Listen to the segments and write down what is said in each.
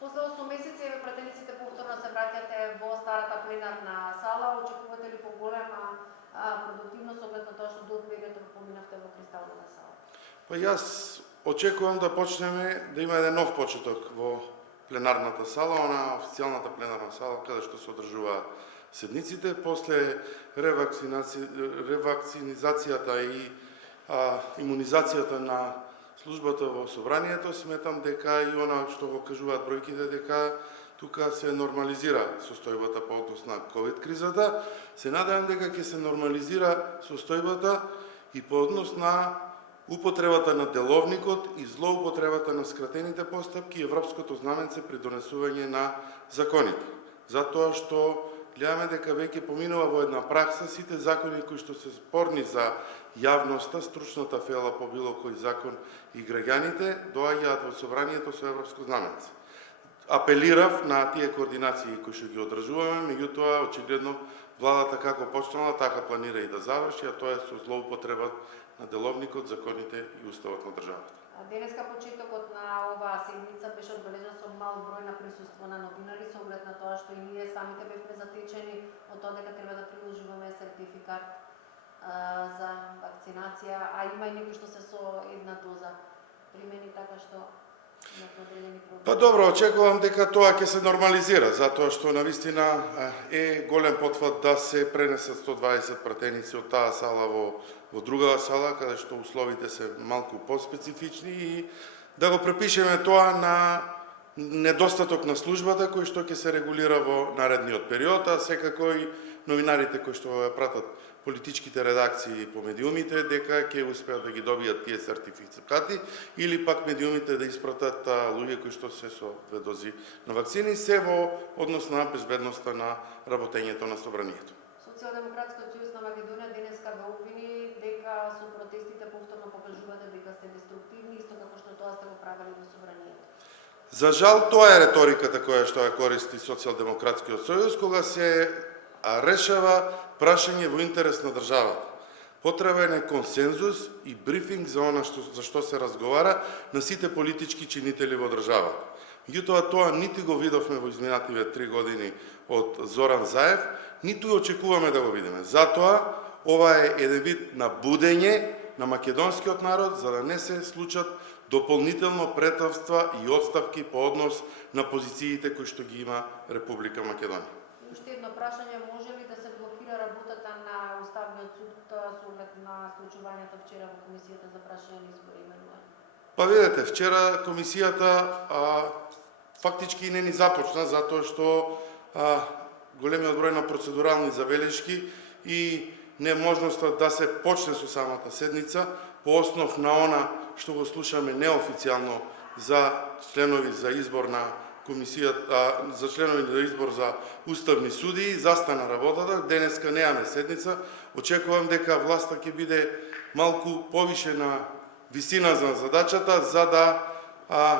После 8 месеци еве пратениците повторно се враќате во старата пленарна сала. Очекувате ли поголема продуктивност оглед на тоа што долг период поминавте во кристалната сала? Па јас очекувам да почнеме да има еден нов почеток во пленарната сала, она официјалната пленарна сала каде што се одржуваат седниците после ревакцинизацијата и имунизацијата на службата во собранието. Сметам дека и она што го кажуваат бројките, дека тука се нормализира состојбата по однос на ковид кризата. Се надевам дека ќе се нормализира состојбата и по однос на употребата на деловникот и злоупотребата на скратените постапки и европското знаменце при донесување на законите. Затоа што гледаме дека веќе поминува во една пракса сите закони кои што се спорни за јавноста, стручната фела по било кој закон и граѓаните, доаѓаат во собранието со европско знаменце. Апелирав на тие координации кои што ги одржуваме, меѓутоа очигледно владата како почнала, така планира и да заврши, а тоа е со злоупотреба на деловникот, законите и уставот на државата. Денеска почетокот на оваа седница беше одбележан со мал број на присуство на новинари со оглед на тоа што и ние самите бевме затечени од тоа дека треба да приложуваме сертификат за вакцинација, а има и некои што се со една доза примени, така што Па добро, очекувам дека тоа ќе се нормализира, затоа што навистина е голем потфат да се пренесат 120 пратеници од таа сала во другава сала, каде што условите се малку поспецифични и да го препишеме тоа на недостаток на службата кој што ќе се регулира во наредниот период, а секако и новинарите кои што ја пратат политичките редакции по медиумите, дека ќе успеат да ги добијат тие сертификати или пак медиумите да испратат луѓе кои што се со две дози на вакцини, се во однос на безбедноста на работењето на собранието. Социјалдемократскиот сојуз на Македонија денеска ве обвини дека со протестите повторно покажувате дека сте деструктивни, исто како што тоа сте го правеле во собранието. За жал, тоа е реториката која што ја користи Социјалдемократскиот сојуз кога се решава прашање во интерес на државата. Потребен е консензус и брифинг за она за што се разговара на сите политички чинители во државата. Меѓутоа тоа нити го видовме во изминативе 3 години од Зоран Заев, ниту очекуваме да го видиме. Затоа ова е еден вид на будење на македонскиот народ за да не се случат дополнително претавства и отставки по однос на позициите кои што ги има Република Македонија. Уште едно прашање, може ли да се блокира работата на Уставниот суд со оглед на случувањето вчера во комисијата за прашање на избори именување? Па видете, вчера комисијата фактички не ни започна затоа што големиот број на процедурални забелешки и неможноста да се почне со самата седница по основ на она што го слушаме неофицијално за членови за избор на комисијата, за членови за избор за уставни судии, застана работата. Денеска неаме седница. Очекувам дека власта ќе биде малку повише на висина за задачата, за да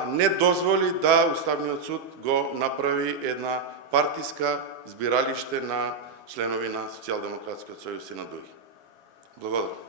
не дозволи да Уставниот суд го направи една партиска збиралиште на членови на Социјалдемократскиот сојуз и на други. Благодарам.